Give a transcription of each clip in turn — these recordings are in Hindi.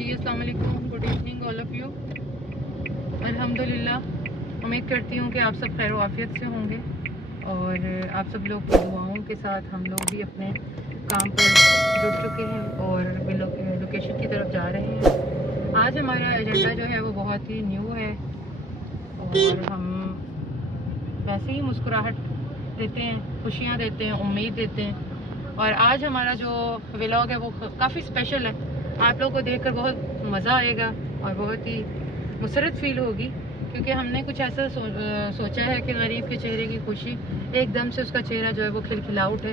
जी अस्सलाम वालेकुम, good evening all of you. अल्हम्दुलिल्लाह, उम्मीद करती हूँ कि आप सब खैर आफियत से होंगे और आप सब लोग की दुआओं के साथ हम लोग भी अपने काम पर जुट चुके हैं और लोकेशन की तरफ जा रहे हैं। आज हमारा एजेंडा जो है वो बहुत ही न्यू है और हम वैसे ही मुस्कुराहट देते हैं, खुशियाँ देते हैं, उम्मीद देते हैं। और आज हमारा जो व्लॉग है वो काफ़ी स्पेशल है। आप लोगों को देखकर बहुत मज़ा आएगा और बहुत ही मुसरत फील होगी, क्योंकि हमने कुछ ऐसा सोचा है कि गरीब के चेहरे की खुशी एकदम से उसका चेहरा जो है वो खिलखिला उठे।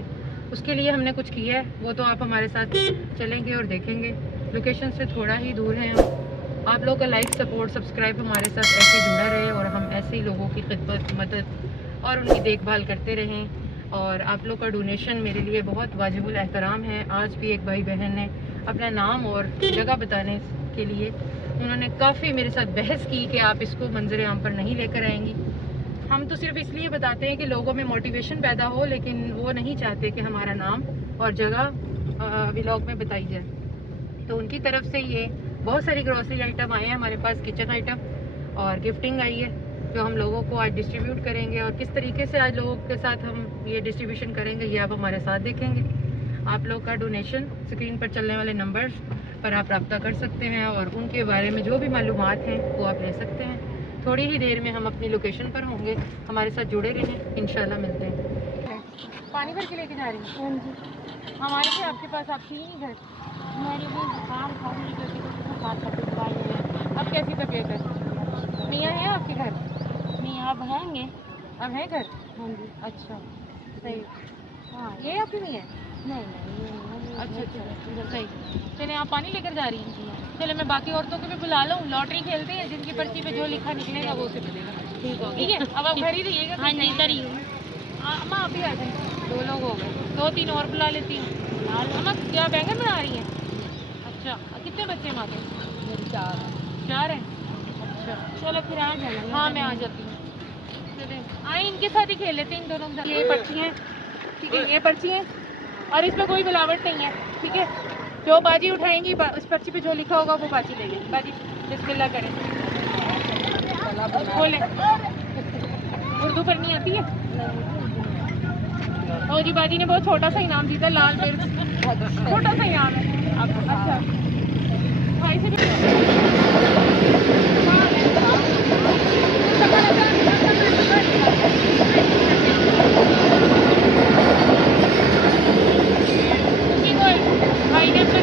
उसके लिए हमने कुछ किया है, वो तो आप हमारे साथ चलेंगे और देखेंगे। लोकेशन से थोड़ा ही दूर हैं हम। आप लोगों का लाइक, सपोर्ट, सब्सक्राइब हमारे साथ ऐसे जुड़ा रहे और हम ऐसे ही लोगों की खिदमत, मदद और उनकी देखभाल करते रहें। और आप लोग का डोनेशन मेरे लिए बहुत वाजिबुल एहतराम है। आज भी एक भाई बहन ने अपना नाम और जगह बताने के लिए उन्होंने काफ़ी मेरे साथ बहस की कि आप इसको मंजर आम पर नहीं लेकर आएंगी। हम तो सिर्फ इसलिए बताते हैं कि लोगों में मोटिवेशन पैदा हो, लेकिन वो नहीं चाहते कि हमारा नाम और जगह व्लॉग में बताई जाए। तो उनकी तरफ से ये बहुत सारी ग्रॉसरी आइटम आए हैं हमारे पास, किचन आइटम और गिफ्टिंग आई है जो हम लोगों को आज डिस्ट्रीब्यूट करेंगे। और किस तरीके से आज लोगों के साथ हम ये डिस्ट्रीब्यूशन करेंगे ये आप हमारे साथ देखेंगे। आप लोग का डोनेशन स्क्रीन पर चलने वाले नंबर्स पर आप रब्ता कर सकते हैं और उनके बारे में जो भी मालूमात हैं वो आप ले सकते हैं। थोड़ी ही देर में हम अपनी लोकेशन पर होंगे, हमारे साथ जुड़े रहें, इंशाल्लाह मिलते हैं। पानी भर के लेके जा रही हैं? हाँ जी। हमारे से आपके पास आप थी नहीं घर? मेरी भी दुकान खोलने के लिए तो बात करती दवाई है। अब कैसी तबीयत है? मियाँ हैं आपके घर? नहीं अब हैंगे। अब है घर? हाँ जी। अच्छा सही। हाँ ये आपकी नहीं है? नहीं नहीं अच्छा अच्छा सही। चले आप पानी लेकर जा रही हैं? चले मैं बाकी औरतों को भी बुला लूँ, लॉटरी खेलते हैं, जिनकी पर्ची पे जो लिखा निकलेगा वो उसे मिलेगा। ठीक है, अब आप घर ही रहिएगा। हाँ नहीं इधर ही हूँ। अम्मा आप भी आ जाए, 2 लोग हो गए, 2-3 और बुला लेती हूँ। अम्मा क्या बैंगन बना रही हैं? अच्छा, कितने बच्चे माँ के? मेरी 4 हैं। अच्छा चलो फिर आ जाना। हाँ मैं आ जाती हूँ। चले आए, इनके साथ ही खेल लेते हैं इन दोनों के साथ। ये पर्ची हैं, ठीक है, ये पर्ची हैं और इसमें कोई मिलावट नहीं है, ठीक है। जो बाजी उठाएंगी उस पर्ची पे जो लिखा होगा वो बाजी लेंगे। बाजी बिस्मिल्लाह करें, बोले। उर्दू पढ़नी आती है? ओ जी बाजी ने बहुत छोटा सा इनाम जीता, लाल मिर्च, छोटा सा इनाम है। अच्छा भाई से भाई ने अपना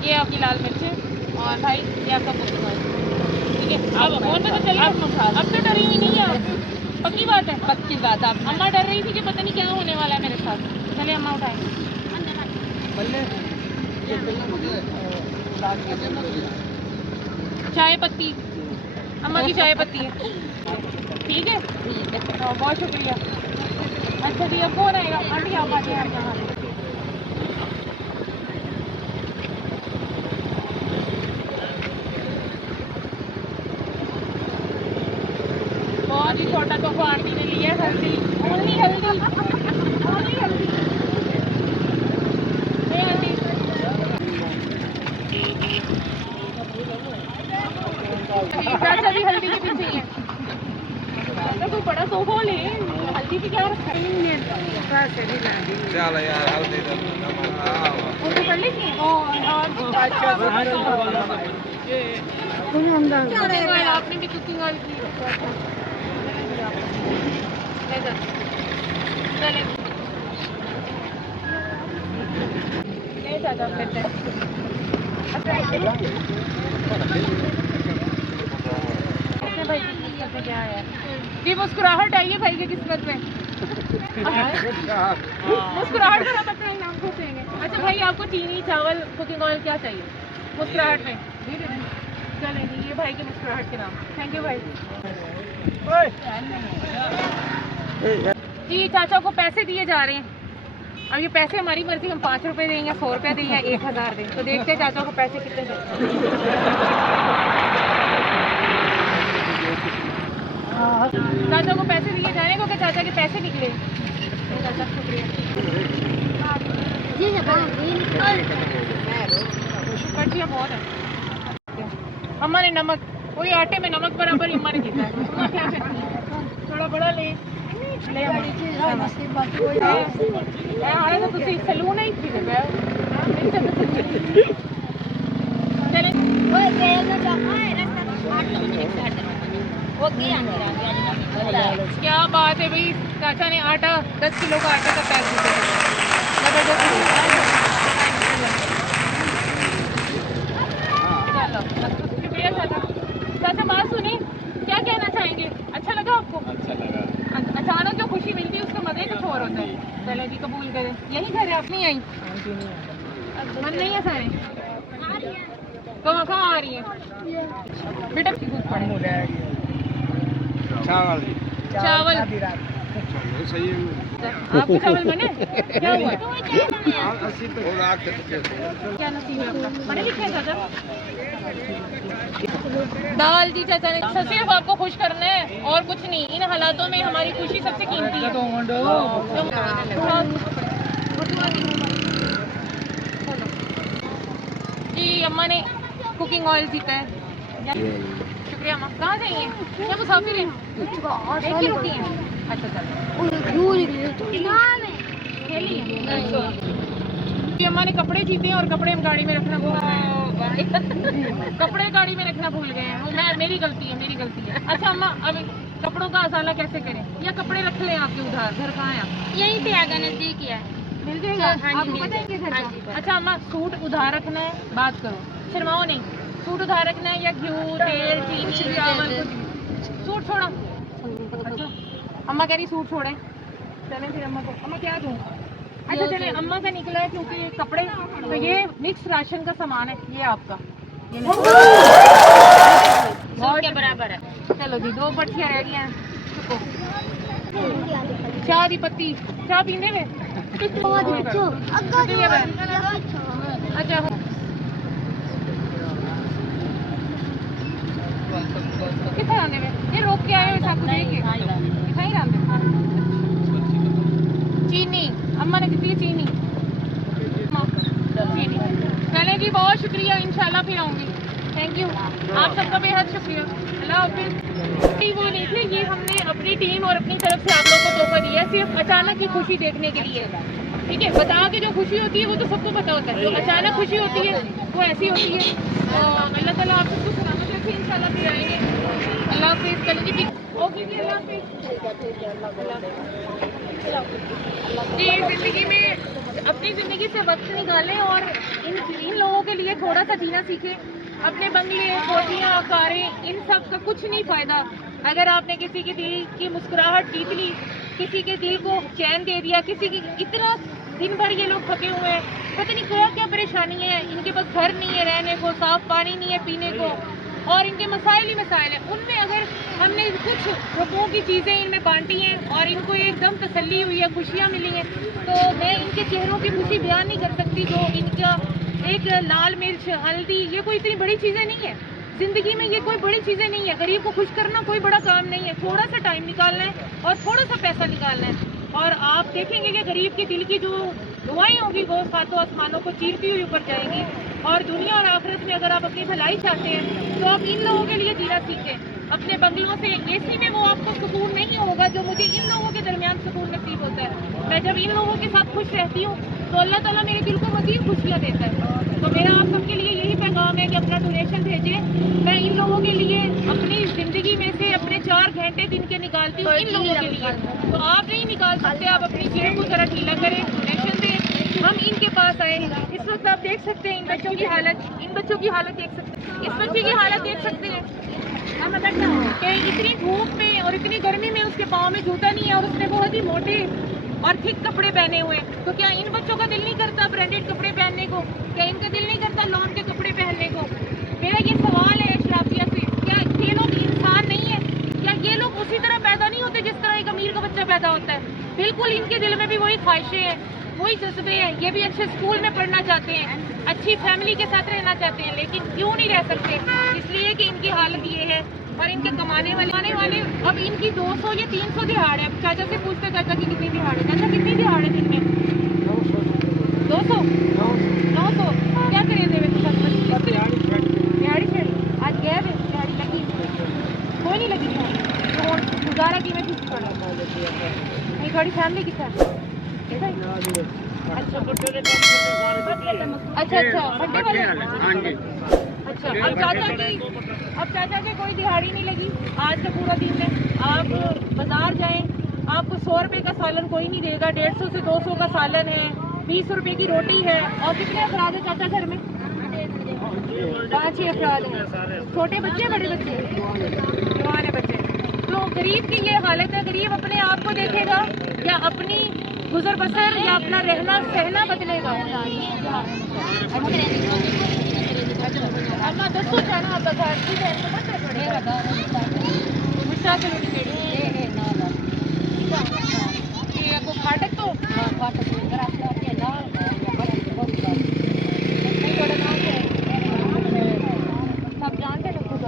ये आपकी लाल मिर्च और भाई ये आपका पुस्तक, ठीक है। अब और पता चलिए अब तो डरी हुई नहीं है आप? पक्की बात है? पक्की बात। आप अम्मा डर रही थी कि पता नहीं क्या होने वाला है मेरे साथ। चलिए अम्मा उठाएंगे। चाय पत्ती, अम्मा की चाय पत्ती है, ठीक है। बहुत शुक्रिया। अच्छा जी अब कौन आएगा? आंटी आप आ जाए, आप यहाँ बहुत ही छोटा तोहफा आंटी ने लिया है। हल्दी, ओनली हल्दी, ओनली हल्दी। ए आंटी चाचा जी हल्दी के पीछे ही है। तो कोई बड़ा तोहफा ले, हल्दी पे क्या रखा है? चलो यार हल्दी तो उनको कर लीजिए और आपने भी कुकिंग ऑयल की। चले ले चाचा करते हैं। भाई की किस्मत में क्या है जी? मुस्कुराहट आई है भाई की किस्मत में। मुस्कुराहट पर हम अपना इनाम खुश देंगे। अच्छा भाई, आपको चीनी, चावल, कुकिंग ऑयल क्या चाहिए? मुस्कुराहट में चले नहीं, ये भाई की मुस्कुराहट के नाम। थैंक यू भाई। जी चाचा को पैसे दिए जा रहे हैं। अब ये पैसे हमारी मर्जी, हम 5 रुपए दें या 100 रुपए दें या 1000 दें, तो देखते हैं चाचा को पैसे कितने देते हैं। चाचा को पैसे दिए जाने को, चाचा के पैसे निकले। चाचा शुक्रिया। पर्चियाँ बहुत है। अम्मा ने नमक, वही आटे में नमक बराबर अम्मा ने जीता है। अम्मा क्या करती है? थोड़ा बड़ा ले तो तुसी सलून ही थी क्या बात है भाई, चाचा ने आटा 10 किलो का आटा का पैक चलो शुक्रिया चाचा। चाचा बात सुनी, क्या कहना चाहेंगे? अच्छा लगा आपको? अच्छा लगा। अचानक जो खुशी मिलती है उसका मजा ही कुछ और होता है। चलो जी कबूल करें। यही घर है, आप नहीं आई? मन नहीं है सारे? कहाँ कहाँ आ रही है बेटा? चावल चावल सही है। आपको चावल बने? क्या हुआ? क्या नसीब है आपका? पढ़े लिखे हैं चाचा? दाल जी चाचा ने सिर्फ आपको खुश करना है और कुछ नहीं। इन हालातों में हमारी खुशी सबसे कीमती है। जी अम्मा ने कुकिंग ऑयल जीता है। शुक्रिया अम्मा। कहाँ जाइए? क्या मुसाफिर हैं? एक ही रुकी हैं? अच्छा चलो। अम्मा ने कपड़े जीते हैं और कपड़े हम गाड़ी में रखना भूल गए। कपड़े गाड़ी में रखना भूल गए हैं। मैं मेरी गलती है। अच्छा अम्मा, अब कपड़ों का असाला कैसे करें? या कपड़े रख लें आपके उधार? घर कहाँ है आप? यहीं पे आगा नजदीक ही है, मिल जाएगा? आपको पता है कि घर का? अच्छा अम्मा, सूट उधार रखना है, बात करो, शर्माओ नहीं। सूट उधार रखना है या घी, तेल, चीनी, चावल? सूट छोड़ा। अच्छा अम्मा कह रही सूट छोड़े। चलें फिर अम्मा को, अम्मा क्या दूँ? अच्छा चले, अम्मा का निकला है क्योंकि ये कपड़े, तो ये मिक्स राशन का सामान है, ये आपका के बराबर है। चलो जी 2 पर्चियाँ रह गई हैं। चाह दी पत्ती, चाह पीने में अच्छा कितने आने में ये रोक के आए हो? देख के चीनी अम्मा ने जितनी चीनी। चले जी, बहुत शुक्रिया, इंशाल्लाह फिर आऊंगी। थैंक यू, आप सबका बेहद शुक्रिया। अल्लाह हाफिज़। वो नहीं थे, ये हमने अपनी टीम और अपनी तरफ से आप लोगों को तोहफा दिया है, सिर्फ अचानक की खुशी देखने के लिए। ठीक है, बता के जो खुशी होती है वो तो सबको पता होता है, जो अचानक खुशी होती है वो ऐसी होती है। और अल्लाह ताला आप सबको सलामत रखे, इंशाल्लाह फिर आएंगे। अल्लाह हाफिज़। चलो जी ओके जी, अल्लाह हाफिज़। जी जिंदगी में अपनी ज़िंदगी से वक्त निकालें और इन लोगों के लिए थोड़ा सा जीना सीखें। अपने बंगले, कोठियाँ, कारें, इन सब का कुछ नहीं फ़ायदा अगर आपने किसी के दिल की मुस्कुराहट जीत ली, किसी के दिल को चैन दे दिया, किसी की इतना दिन भर ये लोग थके हुए हैं, पता नहीं क्या क्या परेशानी है, इनके पास घर नहीं है रहने को, साफ़ पानी नहीं है पीने को, और इनके मसाइल ही मसाइल हैं। उनमें अगर हमने कुछ रुपयों की चीज़ें इनमें बांटी हैं और इनको एकदम तसल्ली हुई है, खुशियाँ मिली हैं, तो मैं इनके चेहरों की खुशी बयान नहीं कर सकती। जो इनका एक लाल मिर्च, हल्दी, ये कोई इतनी बड़ी चीज़ें नहीं है ज़िंदगी में, ये कोई बड़ी चीज़ें नहीं है। गरीब को खुश करना कोई बड़ा काम नहीं है, थोड़ा सा टाइम निकालना है और थोड़ा सा पैसा निकालना है, और आप देखेंगे कि गरीब के दिल की जो दुआएं होगी वो सातों आसमानों को चीरती हुई ऊपर जाएंगी। और दुनिया और आखिरत में अगर आप अपनी भलाई चाहते हैं तो आप इन लोगों के लिए जीना सीखें। अपने बंगलों से एसी में वो आपको सुकून नहीं होगा जो मुझे इन लोगों के दरमियान सुकून नसीब होता है। मैं जब इन लोगों के साथ खुश रहती हूँ तो अल्लाह ताला मेरे दिल को मज़ीद खुशियाँ देता है। तो मेरा आप सबके लिए यही पैगाम है कि अपना डोनेशन भेजें। मैं इन लोगों के लिए अपनी ज़िंदगी में से अपने 4 घंटे दिन के निकालती हूँ इन लोगों के लिए, तो आप नहीं निकाल सकते। आप अपनी जेब को ज़रा ढीला करें, डोनेशन दें, हम इनके पास आए। इस वक्त आप देख सकते हैं इन बच्चों की हालत, इन बच्चों की हालत देख सकते हैं, इस बच्चे की हालत देख सकते हैं कि इतनी धूप में और इतनी गर्मी में उसके पाँव में जूता नहीं है और उसने बहुत ही मोटे और थिक कपड़े पहने हुए हैं। तो क्या इन बच्चों का दिल नहीं करता ब्रांडेड कपड़े पहनने को? क्या इनका दिल नहीं करता लॉन के कपड़े पहनने को? मेरा ये सवाल है शराफिया से, क्या ये लोग इंसान नहीं है? क्या ये लोग उसी तरह पैदा नहीं होते जिस तरह एक अमीर का बच्चा पैदा होता है? बिल्कुल इनके दिल में भी वही ख्वाहिशें हैं, वही जज्बे हैं। ये भी अच्छे स्कूल में पढ़ना चाहते हैं, अच्छी फैमिली के साथ रहना चाहते हैं, लेकिन क्यों नहीं रह सकते? इसलिए कि इनकी हालत ये है और इनके कमाने वाले अब इनकी 200 या 300 दिहाड़ है। चाचा से पूछते चाचा की कितनी दिहाड़ है? चाचा कितनी दिहाड़ है दिन में? 200 900। क्या करें देवे दिहाड़ी छड़ी आज गए थे, दिहाड़ी लगी कोई नहीं लगी तो गुजारा की मैं किसी पड़ा नहीं। थोड़ी फैमिली कितना अच्छा फंडे वाले हाँ जी। अच्छा अब चाचा की कोई दिहाड़ी नहीं लगी आज का पूरा दिन में। आप बाजार जाएं, आपको 100 रुपए का सालन कोई नहीं देगा, 150 से 200 का सालन है, 20 रुपए की रोटी है। और कितने अफराद है चाचा घर में? 5-6 अफराद हैं। छोटे बच्चे बड़े बच्चे? जवान है बच्चे। तो गरीब की ये हालत है। गरीब अपने आप को देखेगा या अपनी गुजर बसर या अपना रहना सहना बदलेगा? अम्मा दसो जाना आप घर की बहन को मत पड़ेगा मुश्ता के लोग ये आपको फाटक तो फाटक सब जानते लोग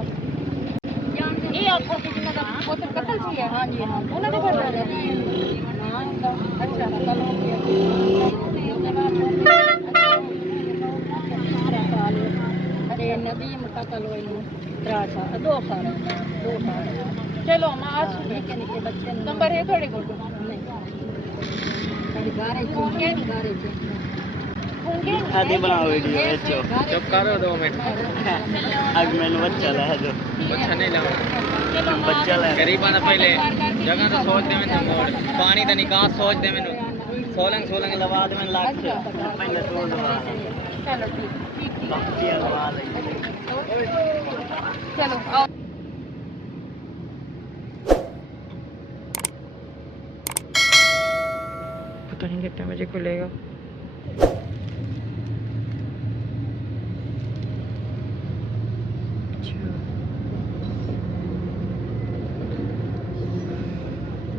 ये आपको पुत्र कत्ल किया? हाँ जी हाँ उन्होंने कर रहा है। अच्छा अरे नदी कत्ल हुई 2 साल चलो अम्मा आज निक्के निक्के बच्चे नंबर है थोड़े को आदि बनाओ वीडियो बेचो चुप करो 2 मिनट आज मैंने बच्चा ला जो बच्चा नहीं ला बच्चा ला गरीबां दा पहले जगह तो सोच दे मैंने मोड़ पानी दा निकास सोच दे मैंने सोलंग लगा दे मैंने लाख पहले तो लगा चलो ठीक बाकी लगा ले चलो आओ। पता नहीं कितने बजे खुलेगा।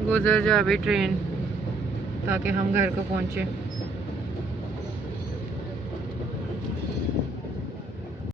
गुजर जा अभी ट्रेन ताकि हम घर को पहुंचे।